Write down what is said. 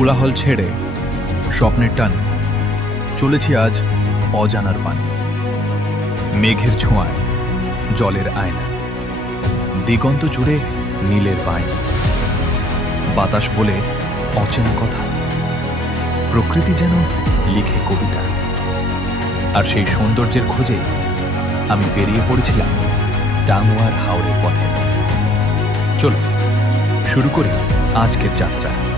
কোলাহল ছেড়ে স্বপ্নের টানে চলেছি আজ অজানার পানে। মেঘের ছোঁয়ায় জলের আয়না, দিগন্ত জুড়ে নীলের বায়না। বাতাস বলে অচেনা কথা, প্রকৃতি যেন লিখে কবিতা। আর সেই সৌন্দর্যের খোঁজে আমি বেরিয়ে পড়েছিলাম টাঙ্গুয়ার হাওরের পথে। চলো শুরু করি আজকের যাত্রা।